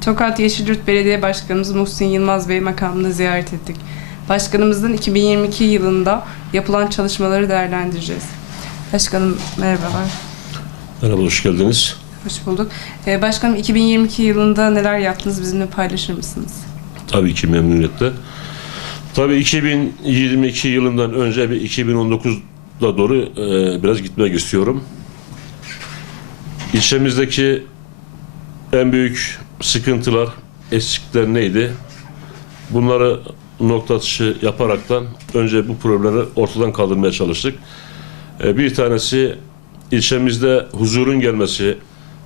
Tokat Yeşilyurt Belediye Başkanımız Muhsin Yılmaz Bey makamını ziyaret ettik. Başkanımızın 2022 yılında yapılan çalışmaları değerlendireceğiz. Başkanım merhabalar. Merhaba, hoş geldiniz. Hoş bulduk. Ee, başkanım 2022 yılında neler yaptınız bizimle paylaşır mısınız? Tabii ki memnuniyetle. Tabii 2022 yılından önce bir 2019'da doğru e, biraz gitmek istiyorum. İlçemizdeki en büyük sıkıntılar, eksikler neydi? Bunları nokta atışı yaparaktan önce bu problemleri ortadan kaldırmaya çalıştık. E, bir tanesi ilçemizde huzurun gelmesi,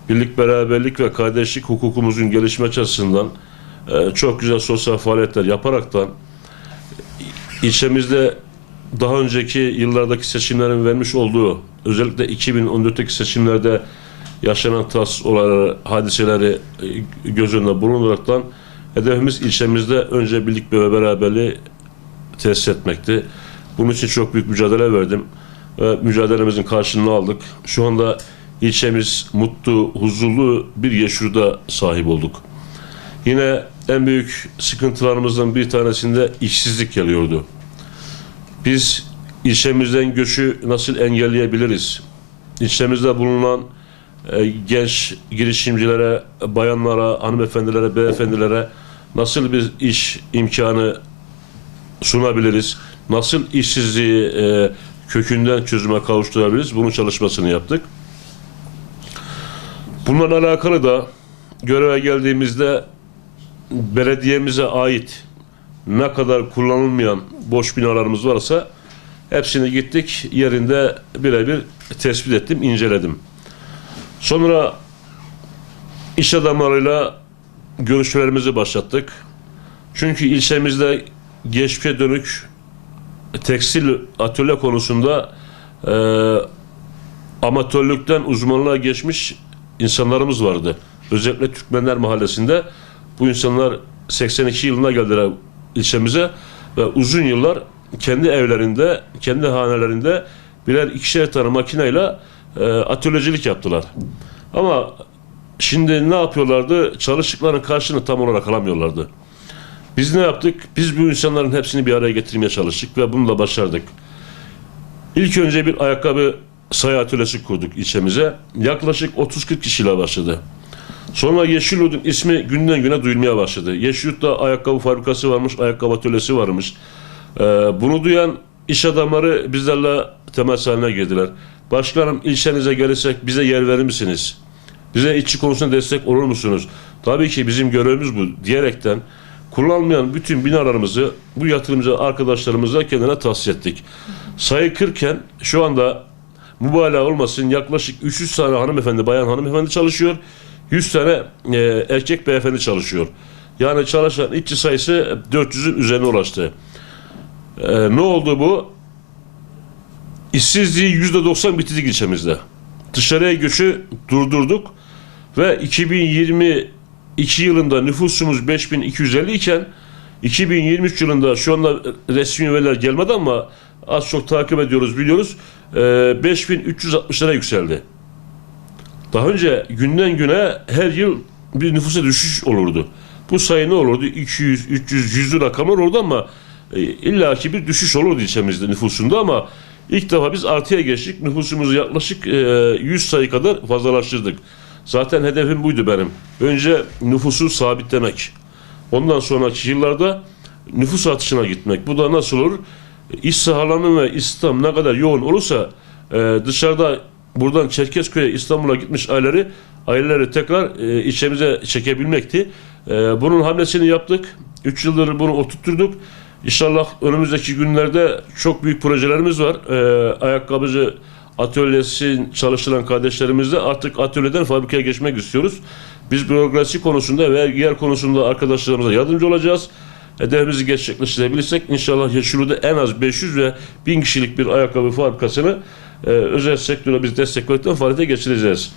birlik, beraberlik ve kardeşlik hukukumuzun gelişmesi açısından e, çok güzel sosyal faaliyetler yaparaktan ilçemizde daha önceki yıllardaki seçimlerin vermiş olduğu özellikle 2014'teki seçimlerde yaşanan tas olayları, hadiseleri e, göz önüne bulunduraraktan hedefimiz ilçemizde önce birlik ve beraberliği tesis etmekti. Bunun için çok büyük mücadele verdim. Ve mücadelemizin karşılığını aldık. Şu anda ilçemiz mutlu, huzurlu bir yaşurda sahip olduk. Yine en büyük sıkıntılarımızdan bir tanesinde işsizlik geliyordu. Biz ilçemizden göçü nasıl engelleyebiliriz? İlçemizde bulunan e, genç girişimcilere, bayanlara, hanımefendilere, beyefendilere nasıl bir iş imkanı sunabiliriz? Nasıl işsizliği e, kökünden çözüme kavuşturabiliriz? Bunun çalışmasını yaptık. Bununla alakalı da göreve geldiğimizde belediyemize ait ne kadar kullanılmayan boş binalarımız varsa hepsini gittik yerinde birebir tespit ettim, inceledim. Sonra iş adamlarıyla görüşmelerimizi başlattık. Çünkü ilçemizde geçmişe dönük tekstil atölye konusunda e, amatörlükten uzmanlığa geçmiş insanlarımız vardı. Özellikle Türkmenler Mahallesi'nde bu insanlar 82 yılına geldiler ilçemize ve uzun yıllar kendi evlerinde, kendi hanelerinde birer ikişer tane makineyle e, atölyecilik yaptılar. Ama şimdi ne yapıyorlardı? Çalıştıklarının karşılığını tam olarak alamıyorlardı. Biz ne yaptık? Biz bu insanların hepsini bir araya getirmeye çalıştık ve bunu da başardık. İlk önce bir ayakkabı sayı atölyesi kurduk ilçemize. Yaklaşık 30-40 kişiyle başladı. Sonra Yeşilyurt'un ismi günden güne duyulmaya başladı. Yeşilyurt'ta ayakkabı fabrikası varmış, ayakkabı atölyesi varmış. Ee, bunu duyan iş adamları bizlerle temas haline girdiler. Başkanım ilçenize gelirsek bize yer verir misiniz? Bize işçi konusunda destek olur musunuz? Tabii ki bizim görevimiz bu diyerekten kullanılmayan bütün binalarımızı bu yatırımcı arkadaşlarımıza kendine tahsis ettik. Sayı 40 iken şu anda mübalağa olmasın yaklaşık 300 tane hanımefendi, bayan hanımefendi çalışıyor. 100 tane e, erkek beyefendi çalışıyor. Yani çalışan işçi sayısı 400'ün üzerine ulaştı. E, ne oldu bu? İşsizliği %90 bitirdik ilçemizde. Dışarıya göçü durdurduk ve 2022 yılında nüfusumuz 5250 iken 2023 yılında şu anda resmi veriler gelmedi ama az çok takip ediyoruz biliyoruz e, 5360'lara yükseldi. Daha önce günden güne her yıl bir nüfusa düşüş olurdu. Bu sayı ne olurdu? 200, 300, 100 rakamlar olurdu ama e, illaki bir düşüş olurdu ilçemizde nüfusunda ama ilk defa biz artıya geçtik. Nüfusumuzu yaklaşık e, 100 sayı kadar fazlalaştırdık. Zaten hedefim buydu benim. Önce nüfusu sabitlemek. Ondan sonraki yıllarda nüfus artışına gitmek. Bu da nasıl olur? İş sahalarının ve istihdam ne kadar yoğun olursa e, dışarıda buradan Çerkezköy'e İstanbul'a gitmiş aileleri aileleri tekrar e, içimize çekebilmekti. E, bunun hamlesini yaptık. 3 yıldır bunu oturtturduk. İnşallah önümüzdeki günlerde çok büyük projelerimiz var. E, ayakkabıcı atölyesi çalıştıran kardeşlerimizle artık atölyeden fabrikaya geçmek istiyoruz. Biz bürokrasi konusunda ve yer konusunda arkadaşlarımıza yardımcı olacağız. Hedefimizi gerçekleştirebilirsek inşallah Yeşilur'da en az 500 ve 1000 kişilik bir ayakkabı fabrikasını e, özel sektöre biz destek verirken faaliyete geçireceğiz.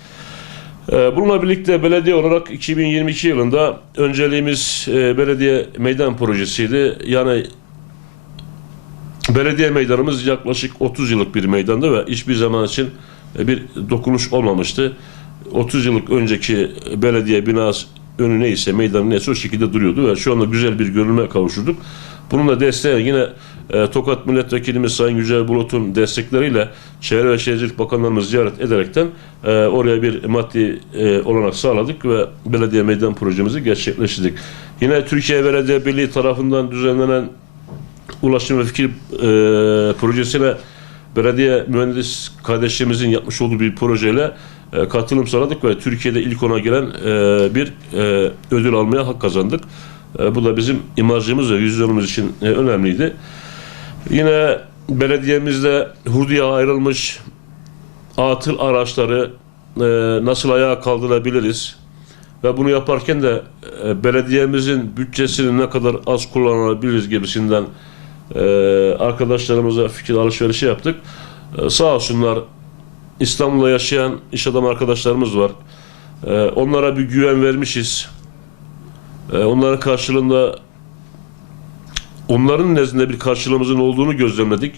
E, bununla birlikte belediye olarak 2022 yılında önceliğimiz e, belediye meydan projesiydi. Yani belediye meydanımız yaklaşık 30 yıllık bir meydandı ve hiçbir zaman için e, bir dokunuş olmamıştı. 30 yıllık önceki belediye binası önü neyse, meydanı neyse o şekilde duruyordu ve şu anda güzel bir görünüme kavuşturduk. Bunun da desteği yine e, Tokat Milletvekilimiz Sayın Yücel Bulut'un destekleriyle Çevre ve Şehircilik Bakanlarımız ziyaret ederekten e, oraya bir maddi e, olanak sağladık ve belediye meydan projemizi gerçekleştirdik. Yine Türkiye Belediye Birliği tarafından düzenlenen ulaşım ve fikir e, projesine belediye mühendis kardeşlerimizin yapmış olduğu bir projeyle e, katılım sağladık ve Türkiye'de ilk ona gelen e, bir e, ödül almaya hak kazandık. E, bu da bizim imajımız ve vizyonumuz için e, önemliydi. Yine belediyemizde hurduya ayrılmış atıl araçları e, nasıl ayağa kaldırabiliriz? Ve bunu yaparken de e, belediyemizin bütçesini ne kadar az kullanabiliriz gibisinden e, arkadaşlarımıza fikir alışverişi yaptık. E, sağ olsunlar İstanbul'da yaşayan iş adamı arkadaşlarımız var. E, onlara bir güven vermişiz. E, onların karşılığında onların nezdinde bir karşılığımızın olduğunu gözlemledik.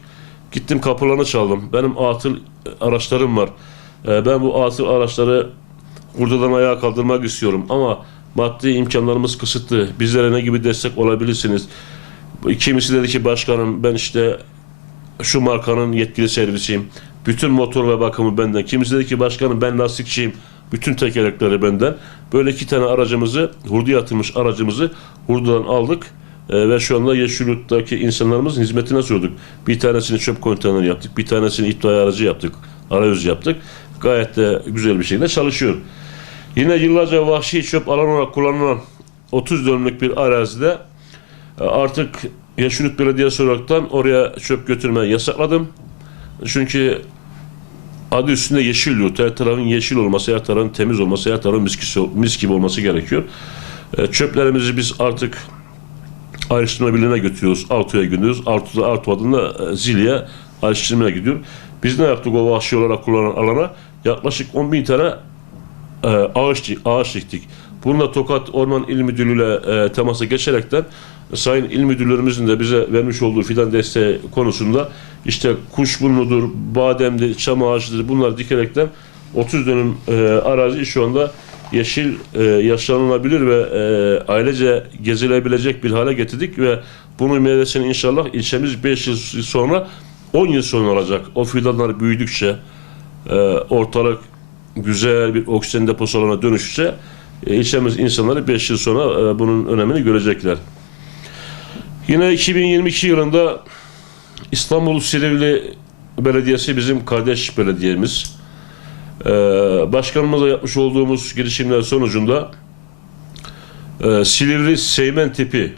Gittim kapılarını çaldım. Benim atıl araçlarım var. E, ben bu atıl araçları buradan ayağa kaldırmak istiyorum ama maddi imkanlarımız kısıtlı. Bizlere ne gibi destek olabilirsiniz? Kimisi dedi ki başkanım ben işte şu markanın yetkili servisiyim. Bütün motor ve bakımı benden. Kimisi dedi ki başkanım ben lastikçiyim. Bütün tekerlekleri benden. Böyle iki tane aracımızı, hurduya atılmış aracımızı hurdadan aldık. Ee, ve şu anda Yeşilyurt'taki insanlarımızın hizmetine sorduk. Bir tanesini çöp konteyneri yaptık. Bir tanesini itfaiye aracı yaptık. Arayüz yaptık. Gayet de güzel bir şekilde çalışıyor. Yine yıllarca vahşi çöp alan olarak kullanılan 30 dönümlük bir arazide e, artık Yeşilyurt Belediyesi olaraktan oraya çöp götürmeyi yasakladım. Çünkü adı üstünde Yeşilyurt. Her tarafın yeşil olması, her tarafın temiz olması, her tarafın mis, mis gibi olması gerekiyor. E, Çöplerimizi biz artık ayrıştırma birliğine götürüyoruz. Artu'ya gidiyoruz. Artu'da Artu adında e, Zilya ayrıştırmaya gidiyor. Biz ne yaptık o vahşi olarak kullanılan alana? Yaklaşık 10 bin tane e, ağaç, ağaç diktik. Bununla Tokat Orman İl Müdürlüğü'yle e, temasa geçerekten Sayın İl Müdürlerimizin de bize vermiş olduğu fidan desteği konusunda işte kuşburnudur, bademdir, çam ağacıdır bunlar dikerekten 30 dönüm e, arazi şu anda yeşil, e, yaşanılabilir ve e, ailece gezilebilecek bir hale getirdik ve bunun meyvesini inşallah ilçemiz 5 yıl sonra 10 yıl sonra olacak. O fidanlar büyüdükçe e, ortalık güzel bir oksijen deposu alanına dönüşürse e, ilçemiz insanları 5 yıl sonra e, bunun önemini görecekler. Yine 2022 yılında İstanbul Silivri Belediyesi bizim kardeş belediyemiz. Ee, başkanımızla yapmış olduğumuz girişimler sonucunda e, Silivri Seymen tipi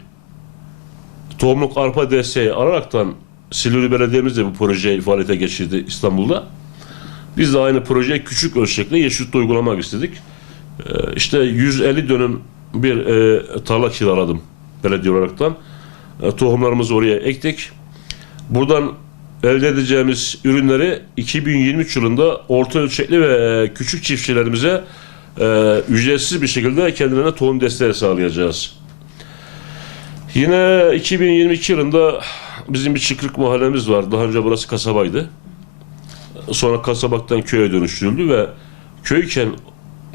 tohumluk arpa desteği alaraktan Silivri Belediyemiz de bu projeyi faaliyete geçirdi İstanbul'da. Biz de aynı projeyi küçük ölçekli Yeşilurt'ta uygulamak istedik. Ee, işte 150 dönüm bir e, tarla kiraladım belediye olaraktan. E, tohumlarımızı oraya ektik. Buradan elde edeceğimiz ürünleri 2023 yılında orta ölçekli ve küçük çiftçilerimize e, ücretsiz bir şekilde kendilerine tohum desteği sağlayacağız. Yine 2022 yılında bizim bir çıkrık mahallemiz var. Daha önce burası kasabaydı. Sonra kasabaktan köye dönüştürüldü ve köyken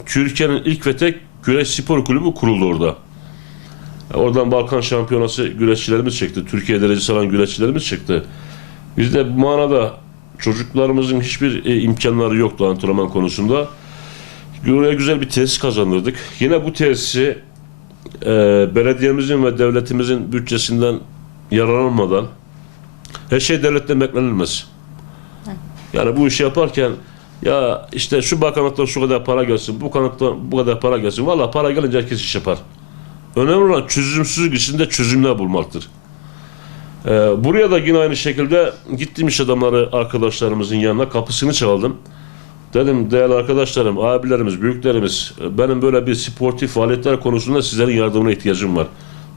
Türkiye'nin ilk ve tek güreş spor kulübü kuruldu orada. Oradan Balkan Şampiyonası güreşçilerimiz çıktı. Türkiye derecesi alan güreşçilerimiz çıktı. Biz de bu manada çocuklarımızın hiçbir e, imkanları yoktu antrenman konusunda. Oraya güzel bir tesis kazandırdık. Yine bu tesisi e, belediyemizin ve devletimizin bütçesinden yararlanmadan her şey devletten beklenilmez. Yani bu işi yaparken ya işte şu bakanlıktan şu kadar para gelsin, bu bakanlıktan bu kadar para gelsin. Valla para gelince herkes iş yapar. Önemli olan çözümsüzlük içinde çözümler bulmaktır. Ee, buraya da yine aynı şekilde gittim iş adamları arkadaşlarımızın yanına kapısını çaldım. Dedim değerli arkadaşlarım, abilerimiz, büyüklerimiz benim böyle bir sportif faaliyetler konusunda sizlerin yardımına ihtiyacım var.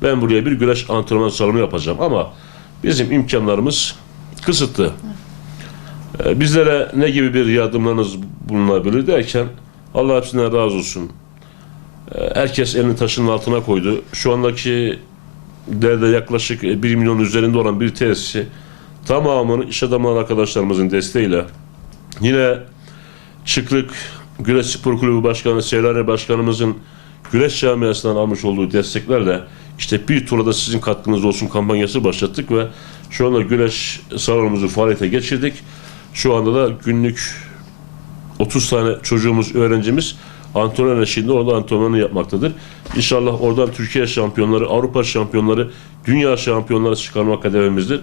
Ben buraya bir güreş antrenman salonu yapacağım ama bizim imkanlarımız kısıtlı. Ee, bizlere ne gibi bir yardımlarınız bulunabilir derken Allah hepsinden razı olsun. Ee, Herkes elini taşın altına koydu. Şu andaki değerde yaklaşık 1 milyon üzerinde olan bir tesisi tamamını iş adamları arkadaşlarımızın desteğiyle yine Çıkrık Güreş Spor Kulübü Başkanı Seyrane Başkanımızın Güleç Camiası'ndan almış olduğu desteklerle işte bir turda sizin katkınız olsun kampanyası başlattık ve şu anda Güleç salonumuzu faaliyete geçirdik. Şu anda da günlük 30 tane çocuğumuz, öğrencimiz antrenör eşliğinde orada antrenörünü yapmaktadır. İnşallah oradan Türkiye şampiyonları, Avrupa şampiyonları, dünya şampiyonları çıkarmak hedefimizdir.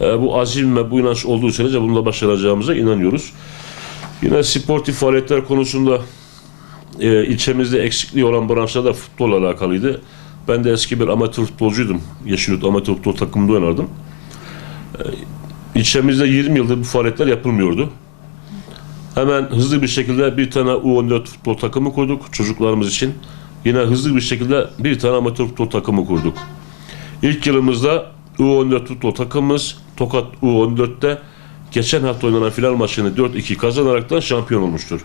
Ee, bu azim ve bu inanç olduğu sürece bunu da başaracağımıza inanıyoruz. Yine sportif faaliyetler konusunda e, ilçemizde eksikliği olan branşlar da futbolla alakalıydı. Ben de eski bir amatör futbolcuydum. Yeşilyurt amatör futbol takımında oynardım. E, ilçemizde 20 yıldır bu faaliyetler yapılmıyordu. Hemen hızlı bir şekilde bir tane U14 futbol takımı kurduk çocuklarımız için. Yine hızlı bir şekilde bir tane amatör futbol takımı kurduk. İlk yılımızda U14 futbol takımımız Tokat U14'te geçen hafta oynanan final maçını 4-2 kazanaraktan şampiyon olmuştur.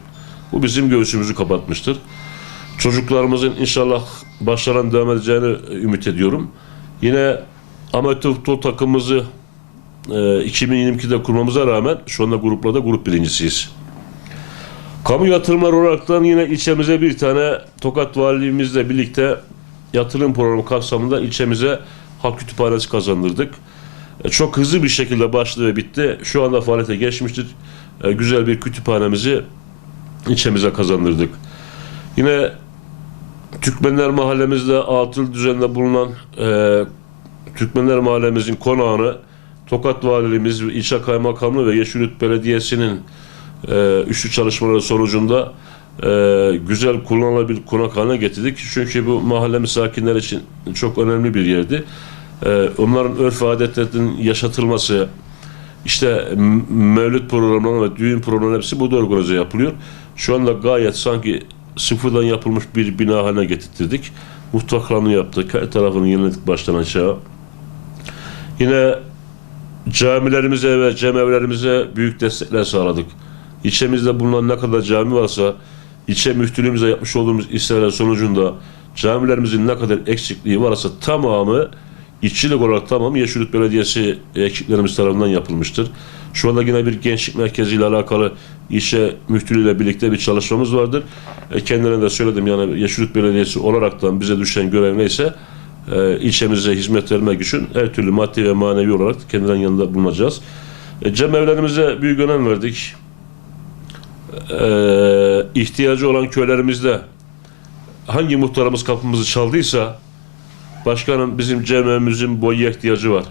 Bu bizim göğsümüzü kapatmıştır. Çocuklarımızın inşallah başarılan devam edeceğini ümit ediyorum. Yine amatör futbol takımımızı e, 2022'de kurmamıza rağmen şu anda gruplarda grup birincisiyiz. Kamu yatırımlar olaraktan yine ilçemize bir tane Tokat Valiliğimizle birlikte yatırım programı kapsamında ilçemize halk kütüphanesi kazandırdık. E, Çok hızlı bir şekilde başladı ve bitti. Şu anda faaliyete geçmiştir. E, Güzel bir kütüphanemizi ilçemize kazandırdık. Yine Türkmenler mahallemizde atıl düzeninde bulunan e, Türkmenler mahallemizin konağını Tokat Valiliğimiz, İlçe Kaymakamlığı ve Yeşilyurt Belediyesi'nin e, üçlü çalışmaları sonucunda e, güzel kullanılabilir konak haline getirdik. Çünkü bu mahallemiz sakinler için çok önemli bir yerdi. E, onların örf adetlerinin yaşatılması, işte mevlüt programları ve düğün programları hepsi burada organize yapılıyor. Şu anda gayet sanki sıfırdan yapılmış bir bina haline getirttirdik. Mutfaklarını yaptık, her tarafını yeniledik baştan aşağı. Yine camilerimize ve cemevlerimize büyük destekler sağladık. İlçemizde bulunan ne kadar cami varsa ilçe müftülüğümüze yapmış olduğumuz isterler sonucunda camilerimizin ne kadar eksikliği varsa tamamı işçilik olarak tamamı Yeşilyurt Belediyesi ekiplerimiz tarafından yapılmıştır. Şu anda yine bir gençlik merkeziyle alakalı ilçe müftülüğüyle birlikte bir çalışmamız vardır. E, kendilerine de söyledim yani Yeşilyurt Belediyesi olaraktan bize düşen görev neyse e, ilçemize hizmet vermek için her türlü maddi ve manevi olarak kendilerinin yanında bulunacağız. E, cemevlerimize büyük önem verdik. E, ihtiyacı olan köylerimizde hangi muhtarımız kapımızı çaldıysa başkanım bizim cemevimizin boya ihtiyacı var.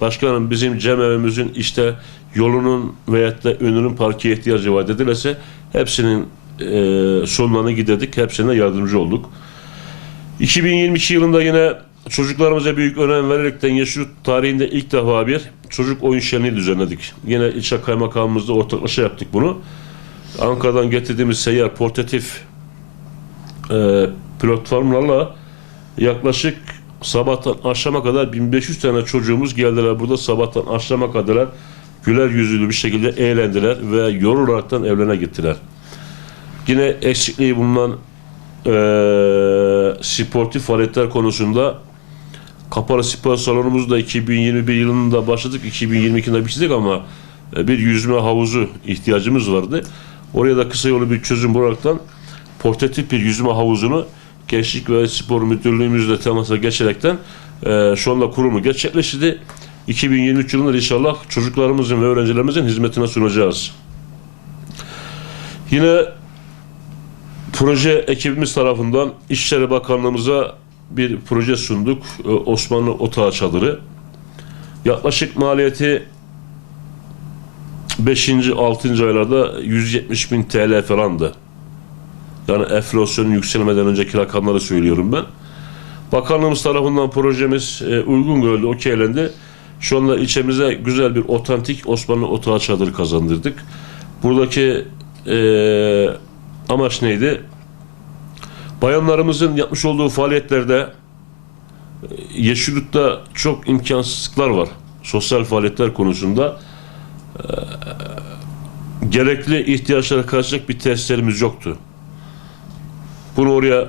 Başkanım bizim cemevimizin işte yolunun veyahut da önünün parke ihtiyacı var dedilerse hepsinin e, sonlarını giderdik. Hepsine yardımcı olduk. 2022 yılında yine çocuklarımıza büyük önem vererekten Yeşilyurt tarihinde ilk defa bir çocuk oyun şenliği düzenledik. Yine ilçe kaymakamımızla ortaklaşa yaptık bunu. Ankara'dan getirdiğimiz seyyar portatif e, platformlarla yaklaşık sabahtan akşama kadar 1500 tane çocuğumuz geldiler burada sabahtan akşama kadar güler yüzlü bir şekilde eğlendiler ve yorularaktan evlerine gittiler. Yine eksikliği bulunan e, sportif faaliyetler konusunda kapalı spor salonumuzda 2021 yılında başladık, 2022'de bitirdik ama e, bir yüzme havuzu ihtiyacımız vardı. Oraya da kısa yolu bir çözüm bularaktan portatif bir yüzme havuzunu Gençlik ve Spor Müdürlüğümüzle temasa geçerekten e, şu anda kurumu gerçekleştirdi. 2023 yılında inşallah çocuklarımızın ve öğrencilerimizin hizmetine sunacağız. Yine proje ekibimiz tarafından İçişleri Bakanlığımıza bir proje sunduk. E, Osmanlı Otağı Çadırı. Yaklaşık maliyeti 5. 6. aylarda 170 bin TL falandı. Yani enflasyonun yükselmeden önceki rakamları söylüyorum ben. Bakanlığımız tarafından projemiz e, uygun görüldü, okeylendi. Şu anda ilçemize güzel bir otantik Osmanlı otağı çadırı kazandırdık. Buradaki e, amaç neydi? Bayanlarımızın yapmış olduğu faaliyetlerde e, Yeşilyurt'ta çok imkansızlıklar var. Sosyal faaliyetler konusunda. E, gerekli ihtiyaçlara karşılayacak bir testlerimiz yoktu. Bunu oraya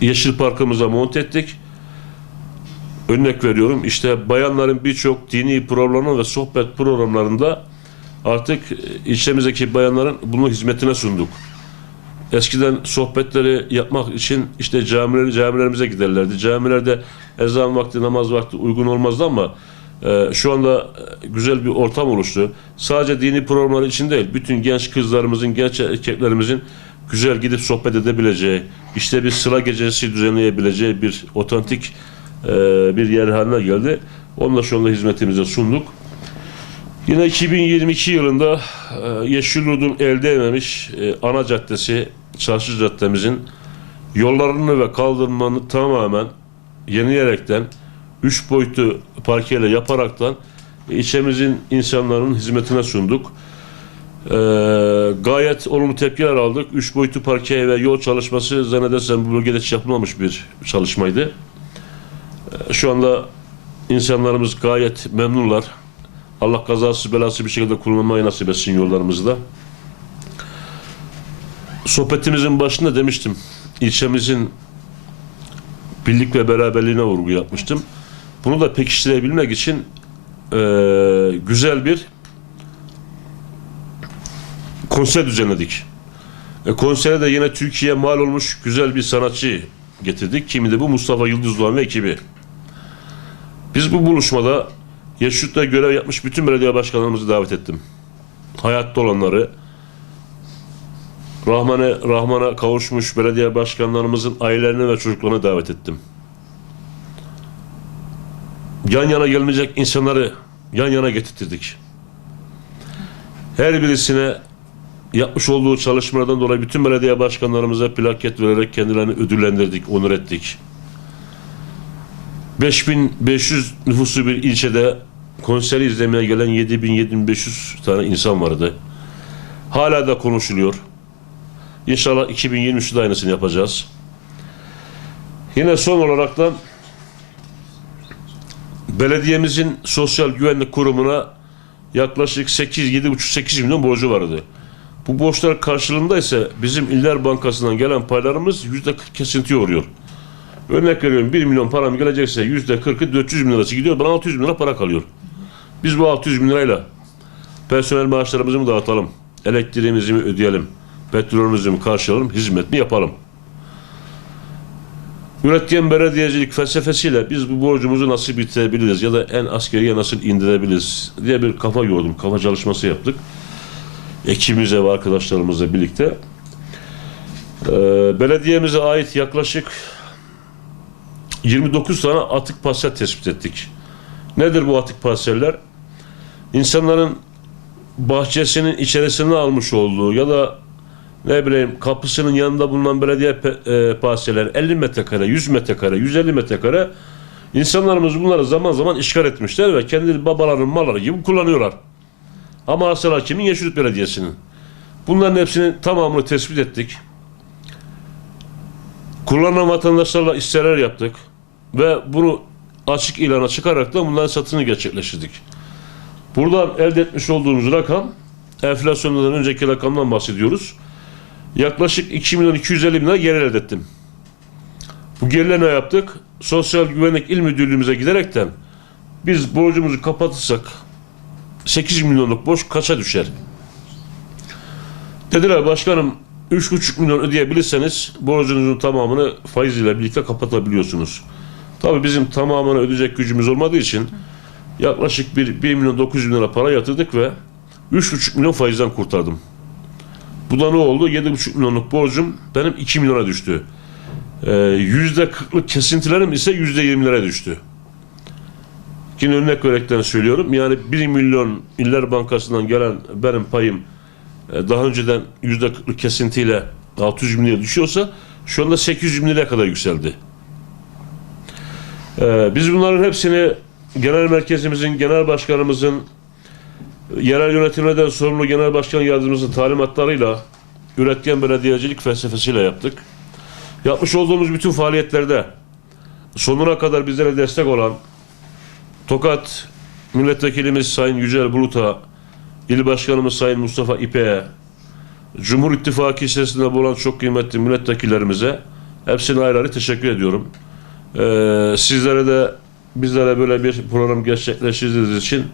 Yeşil Parkımıza monte ettik. Örnek veriyorum işte bayanların birçok dini programları ve sohbet programlarında artık ilçemizdeki bayanların bunun hizmetine sunduk. eskiden sohbetleri yapmak için işte camileri camilerimize giderlerdi. Camilerde ezan vakti, namaz vakti uygun olmazdı ama e, şu anda e, güzel bir ortam oluştu. Sadece dini programlar için değil, bütün genç kızlarımızın, genç erkeklerimizin güzel gidip sohbet edebileceği, işte bir sıla gecesi düzenleyebileceği bir otantik e, bir yer haline geldi. Onunla şu anda hizmetimize sunduk. Yine 2022 yılında e, Yeşilyurt'un elde edememiş e, ana caddesi, çarşı caddemizin yollarını ve kaldırmanı tamamen yenileyerekten, üç boyutlu parkeyle yaparaktan ilçemizin insanların hizmetine sunduk. E, gayet olumlu tepkiler aldık. Üç boyutlu parke ve yol çalışması zannedersem bu bölgede hiç yapılmamış bir çalışmaydı. E, şu anda insanlarımız gayet memnunlar. Allah kazasız belasız bir şekilde kullanmayı nasip etsin yollarımızda. Sohbetimizin başında demiştim. ilçemizin birlik ve beraberliğine vurgu yapmıştım. Bunu da pekiştirebilmek için eee, güzel bir konser düzenledik. E, konsere de yine Türkiye'ye mal olmuş güzel bir sanatçı getirdik. Kimi de bu Mustafa Yıldız Doğan ve ekibi. Biz bu buluşmada Yeşilurt'ta görev yapmış bütün belediye başkanlarımızı davet ettim. Hayatta olanları, Rahman'a Rahman'a kavuşmuş belediye başkanlarımızın ailelerini ve çocuklarını davet ettim. Yan yana gelmeyecek insanları yan yana getirttirdik. Her birisine yapmış olduğu çalışmalardan dolayı bütün belediye başkanlarımıza plaket vererek kendilerini ödüllendirdik, onur ettik. 5500 nüfusu bir ilçede konseri izlemeye gelen 7000-7500 tane insan vardı. Hala da konuşuluyor. İnşallah 2023'te de aynısını yapacağız. Yine son olaraktan belediyemizin sosyal güvenlik kurumuna yaklaşık 8-7,5-8 milyon borcu vardı. Bu borçlar karşılığında ise bizim İller Bankası'ndan gelen paylarımız %40 kesintiye uğruyor. Örnek veriyorum 1 milyon param gelecekse yüzde 40'ı 400 bin lirası gidiyor. Bana 600 bin lira para kalıyor. Biz bu 600 bin lirayla personel maaşlarımızı mı dağıtalım? Elektriğimizi mi ödeyelim? Petrolümüzü mü karşılayalım? Hizmet mi yapalım? Üretken belediyecilik felsefesiyle biz bu borcumuzu nasıl bitirebiliriz ya da en askeriye nasıl indirebiliriz diye bir kafa yordum. Kafa çalışması yaptık. Ekibimize ve arkadaşlarımızla birlikte. Ee, belediyemize ait yaklaşık 29 tane atık parsel tespit ettik. Nedir bu atık parseller? İnsanların bahçesinin içerisine almış olduğu ya da ne bileyim kapısının yanında bulunan belediye e, parseller 50 metrekare, 100 metrekare, 150 metrekare insanlarımız bunları zaman zaman işgal etmişler ve kendi babalarının malları gibi kullanıyorlar. Ama asıl hakimin Yeşilyurt Belediyesi'nin. Bunların hepsinin tamamını tespit ettik. Kullanan vatandaşlarla isterler yaptık ve bunu açık ilana çıkarak da bunların satını gerçekleştirdik. Buradan elde etmiş olduğumuz rakam enflasyondan önceki rakamdan bahsediyoruz. Yaklaşık 2 milyon 250 bin lira geri elde ettim. Bu gerileri ne yaptık? Sosyal Güvenlik İl Müdürlüğümüze giderekten biz borcumuzu kapatırsak 8 milyonluk borç kaça düşer? Dediler başkanım 3,5 milyon ödeyebilirseniz borcunuzun tamamını faiz ile birlikte kapatabiliyorsunuz. Tabii bizim tamamını ödeyecek gücümüz olmadığı için yaklaşık bir 1 milyon 900 bin lira para yatırdık ve 3,5 milyon faizden kurtardım. Bu da ne oldu? 7,5 milyonluk borcum benim 2 milyona düştü. Ee, %40'lık kesintilerim ise %20'lere düştü. Yine örnek verekten söylüyorum. Yani 1 milyon İller Bankası'ndan gelen benim payım e, daha önceden %40'lık kesintiyle 600 bin liraya düşüyorsa şu anda 800 bin liraya kadar yükseldi. Ee, biz bunların hepsini genel merkezimizin, genel başkanımızın, yerel yönetimlerden sorumlu genel başkan yardımcımızın talimatlarıyla üretken belediyecilik felsefesiyle yaptık. Yapmış olduğumuz bütün faaliyetlerde sonuna kadar bizlere destek olan Tokat Milletvekilimiz Sayın Yücel Bulut'a, İl Başkanımız Sayın Mustafa İpek'e, Cumhur İttifakı içerisinde bulunan çok kıymetli milletvekillerimize hepsine ayrı ayrı teşekkür ediyorum. Ee, sizlere de bizlere böyle bir program gerçekleştirdiğiniz için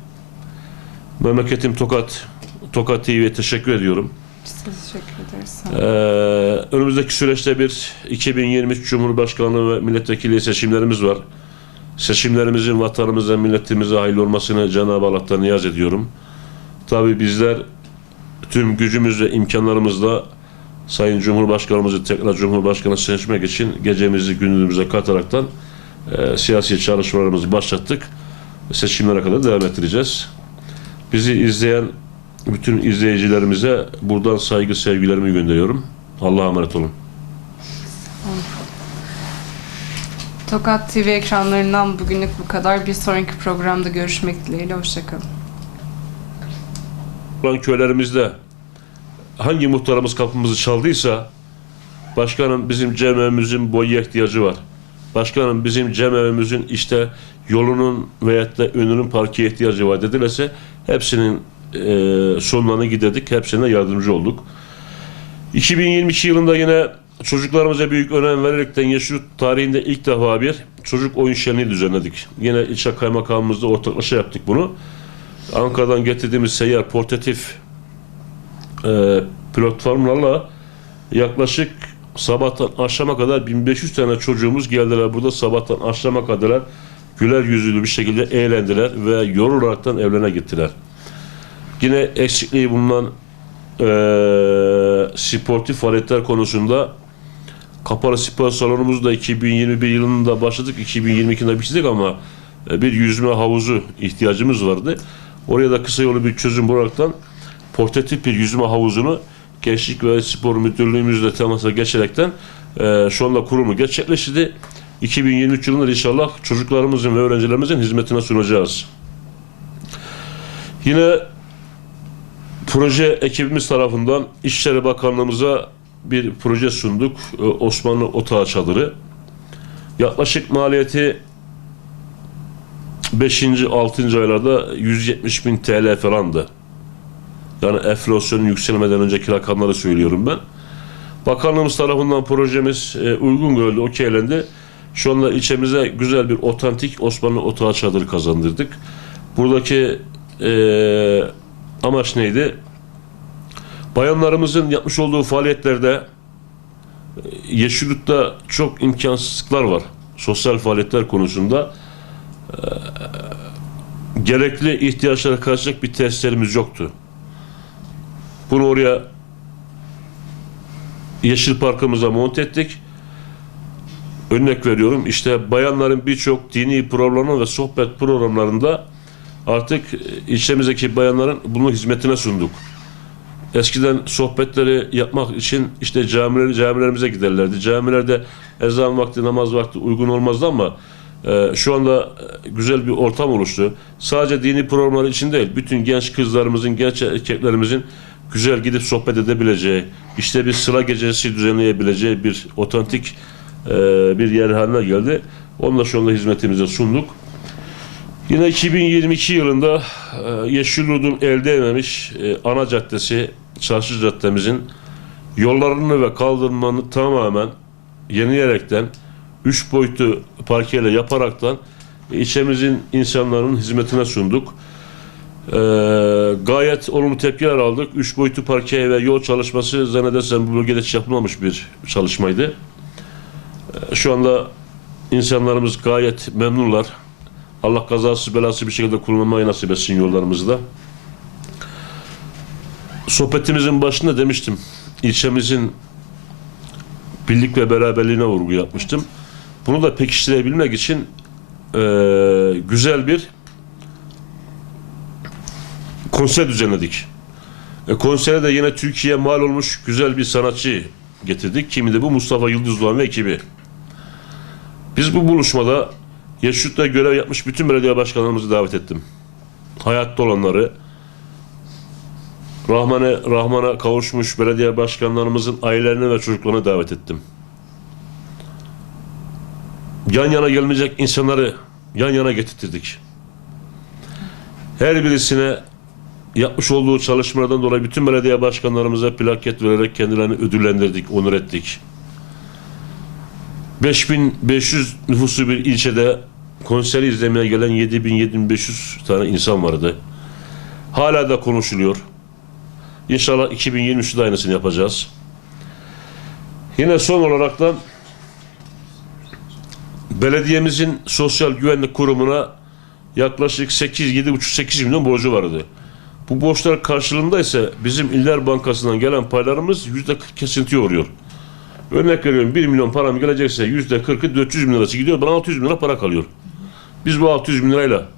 memleketim Tokat Tokat TV'ye teşekkür ediyorum. Biz teşekkür ederiz. Ee, önümüzdeki süreçte bir 2023 Cumhurbaşkanlığı ve milletvekili seçimlerimiz var. Seçimlerimizin vatanımıza, milletimize hayırlı olmasını Cenab-ı Allah'tan niyaz ediyorum. Tabii bizler tüm gücümüz ve imkanlarımızla Sayın Cumhurbaşkanımızı tekrar Cumhurbaşkanı seçmek için gecemizi gündüzümüze kataraktan e, siyasi çalışmalarımızı başlattık. Seçimlere kadar devam ettireceğiz. Bizi izleyen bütün izleyicilerimize buradan saygı sevgilerimi gönderiyorum. Allah'a emanet olun. Tokat TV ekranlarından bugünlük bu kadar. Bir sonraki programda görüşmek dileğiyle. Hoşçakalın. Ulan köylerimizde hangi muhtarımız kapımızı çaldıysa başkanım bizim cemevimizin boya ihtiyacı var. Başkanım bizim cemevimizin işte yolunun veyahut da önünün parke ihtiyacı var dedilerse hepsinin e, sonlarını gidedik. Hepsine yardımcı olduk. 2022 yılında yine çocuklarımıza büyük önem vererekten Yeşilyurt tarihinde ilk defa bir çocuk oyun şenliği düzenledik. Yine ilçe kaymakamımızla ortaklaşa yaptık bunu. Ankara'dan getirdiğimiz seyyar portatif e, platformlarla yaklaşık sabahtan akşama kadar 1500 tane çocuğumuz geldiler burada sabahtan akşama kadar güler yüzlü bir şekilde eğlendiler ve yorularaktan evlerine gittiler. Yine eksikliği bulunan e, sportif faaliyetler konusunda kapalı spor salonumuzda 2021 yılında başladık 2022'de bitirdik ama e, bir yüzme havuzu ihtiyacımız vardı. Oraya da kısa yolu bir çözüm bularaktan portatif bir yüzme havuzunu Gençlik ve Spor Müdürlüğümüzle temasa geçerekten e, şu anda kurumu gerçekleştirdi. 2023 yılında inşallah çocuklarımızın ve öğrencilerimizin hizmetine sunacağız. Yine proje ekibimiz tarafından İçişleri Bakanlığımıza bir proje sunduk. E, Osmanlı Otağı Çadırı. Yaklaşık maliyeti 5. 6. aylarda 170 bin TL falandı. Yani enflasyonun yükselmeden önceki rakamları söylüyorum ben. Bakanlığımız tarafından projemiz e, uygun görüldü, okeylendi. Şu anda ilçemize güzel bir otantik Osmanlı otağı çadırı kazandırdık. Buradaki e, amaç neydi? Bayanlarımızın yapmış olduğu faaliyetlerde e, Yeşilyurt'ta çok imkansızlıklar var. Sosyal faaliyetler konusunda. E, gerekli ihtiyaçlara karşılayacak bir tesislerimiz yoktu. Bunu oraya Yeşil Parkımıza monte ettik. Örnek veriyorum işte bayanların birçok dini programı ve sohbet programlarında artık ilçemizdeki bayanların bunun hizmetine sunduk. Eskiden sohbetleri yapmak için işte camiler, camilerimize giderlerdi. Camilerde ezan vakti, namaz vakti uygun olmazdı ama e, şu anda e, güzel bir ortam oluştu. Sadece dini programlar için değil, bütün genç kızlarımızın, genç erkeklerimizin güzel gidip sohbet edebileceği, işte bir sıra gecesi düzenleyebileceği bir otantik e, bir yer haline geldi. Onu da şu anda hizmetimize sunduk. Yine 2022 yılında e, Yeşilyurt'un elde edememiş e, ana caddesi, çarşı caddemizin yollarını ve kaldırmanı tamamen yenileyerekten üç boyutlu parkeyle yaparaktan ilçemizin insanların hizmetine sunduk. Ee, gayet olumlu tepkiler aldık. Üç boyutlu parke ve yol çalışması zannedersem bu bölgede hiç yapılmamış bir çalışmaydı. Ee, şu anda insanlarımız gayet memnunlar. Allah kazası belası bir şekilde kullanmayı nasip etsin yollarımızı da. Sohbetimizin başında demiştim. ilçemizin birlik ve beraberliğine vurgu yapmıştım. Bunu da pekiştirebilmek için eee, güzel bir konser düzenledik. E, konsere de yine Türkiye'ye mal olmuş güzel bir sanatçı getirdik. Kimi de bu Mustafa Yıldızdoğan ve ekibi. Biz bu buluşmada Yeşilurt'ta görev yapmış bütün belediye başkanlarımızı davet ettim. Hayatta olanları, Rahman'a Rahman'a kavuşmuş belediye başkanlarımızın ailelerini ve çocuklarını davet ettim. Yan yana gelmeyecek insanları yan yana getirttirdik. Her birisine yapmış olduğu çalışmalardan dolayı bütün belediye başkanlarımıza plaket vererek kendilerini ödüllendirdik, onur ettik. 5500 nüfuslu bir ilçede konseri izlemeye gelen 7700 tane insan vardı. Hala da konuşuluyor. İnşallah 2023'te de aynısını yapacağız. Yine son olarak da belediyemizin sosyal güvenlik kurumuna yaklaşık 8 7,5 8 milyon borcu vardı. Bu borçlar karşılığında ise bizim İller Bankası'ndan gelen paylarımız %40 kesinti uğruyor. Örnek veriyorum 1 milyon param gelecekse %40'ı 400 bin lirası gidiyor. Bana 600 bin lira para kalıyor. Biz bu 600 bin lirayla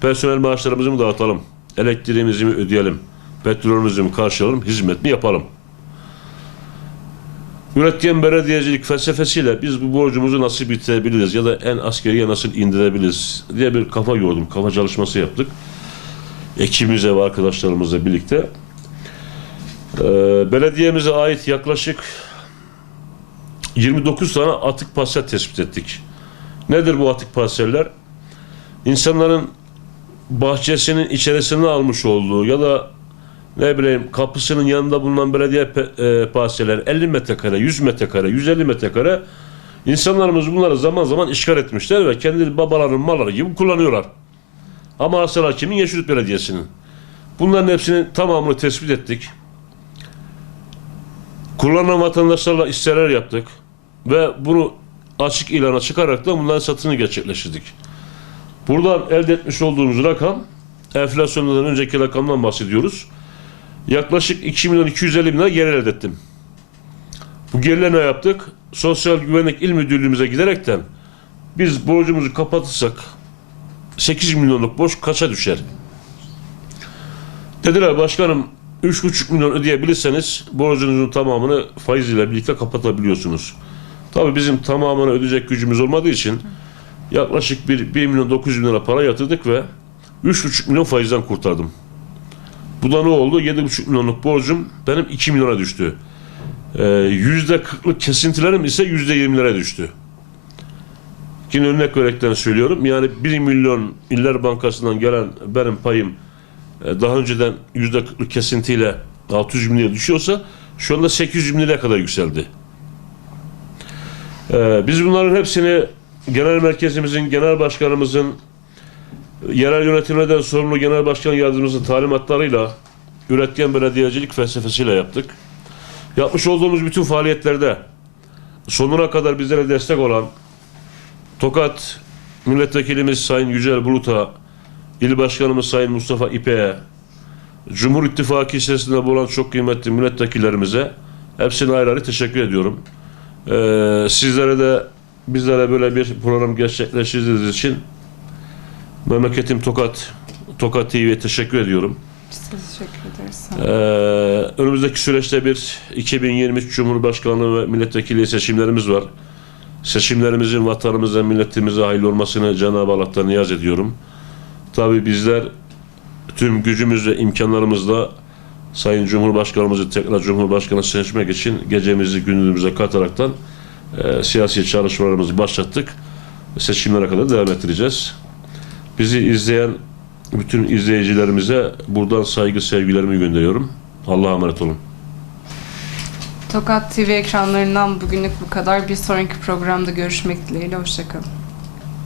personel maaşlarımızı mı dağıtalım? Elektriğimizi mi ödeyelim? Petrolümüzü mü karşılayalım? Hizmet mi yapalım? Üretken belediyecilik felsefesiyle biz bu borcumuzu nasıl bitirebiliriz ya da en askeriye nasıl indirebiliriz diye bir kafa yordum. Kafa çalışması yaptık. Ekibimizle ve arkadaşlarımızla birlikte. Ee, belediyemize ait yaklaşık 29 tane atık parsel tespit ettik. Nedir bu atık parseller? İnsanların bahçesinin içerisine almış olduğu ya da ne bileyim kapısının yanında bulunan belediye e, parseller 50 metrekare, 100 metrekare, 150 metrekare insanlarımız bunları zaman zaman işgal etmişler ve kendi babalarının malları gibi kullanıyorlar. Ama arsalar kimin? Yeşilyurt Belediyesi'nin. Bunların hepsinin tamamını tespit ettik. Kullanan vatandaşlarla isteler yaptık ve bunu açık ilana çıkarak da bunların satını gerçekleştirdik. Buradan elde etmiş olduğumuz rakam enflasyondan önceki rakamdan bahsediyoruz. Yaklaşık 2 milyon 250 bin lira gelir elde ettim. Bu gelirle ne yaptık? Sosyal Güvenlik İl Müdürlüğümüze giderekten biz borcumuzu kapatırsak 8 milyonluk borç kaça düşer? Dediler başkanım 3,5 milyon ödeyebilirseniz borcunuzun tamamını faiziyle birlikte kapatabiliyorsunuz. Tabii bizim tamamını ödeyecek gücümüz olmadığı için yaklaşık bir 1 milyon 900 bin lira para yatırdık ve 3,5 milyon faizden kurtardım. Bu da ne oldu? 7,5 milyonluk borcum benim 2 milyona düştü. Ee, %40'lık kesintilerim ise %20'lere düştü. Yine örnek verekten söylüyorum. Yani 1 milyon İller Bankası'ndan gelen benim payım e, daha önceden %40'lık kesintiyle 600 bin liraya düşüyorsa şu anda 800 bin liraya kadar yükseldi. Ee, biz bunların hepsini genel merkezimizin, genel başkanımızın, yerel yönetimlerden sorumlu genel başkan yardımcımızın talimatlarıyla üretken belediyecilik felsefesiyle yaptık. Yapmış olduğumuz bütün faaliyetlerde sonuna kadar bizlere destek olan Tokat Milletvekilimiz Sayın Yücel Bulut'a, İl Başkanımız Sayın Mustafa İpek'e, Cumhur İttifakı içerisinde bulunan çok kıymetli milletvekillerimize hepsine ayrı ayrı teşekkür ediyorum. Ee, sizlere de bizlere böyle bir program gerçekleştirdiğiniz için memleketim Tokat Tokat TV'ye teşekkür ediyorum. Biz teşekkür ederiz. Ee, önümüzdeki süreçte bir 2023 Cumhurbaşkanlığı ve milletvekili seçimlerimiz var. Seçimlerimizin vatanımıza, milletimize hayırlı olmasını Cenab-ı Allah'tan niyaz ediyorum. Tabii bizler tüm gücümüz ve imkanlarımızla Sayın Cumhurbaşkanımızı tekrar Cumhurbaşkanı seçmek için gecemizi gündüzümüze kataraktan e, siyasi çalışmalarımızı başlattık. Seçimlere kadar devam ettireceğiz. Bizi izleyen bütün izleyicilerimize buradan saygı sevgilerimi gönderiyorum. Allah'a emanet olun. Tokat TV ekranlarından bugünlük bu kadar. Bir sonraki programda görüşmek dileğiyle. Hoşçakalın.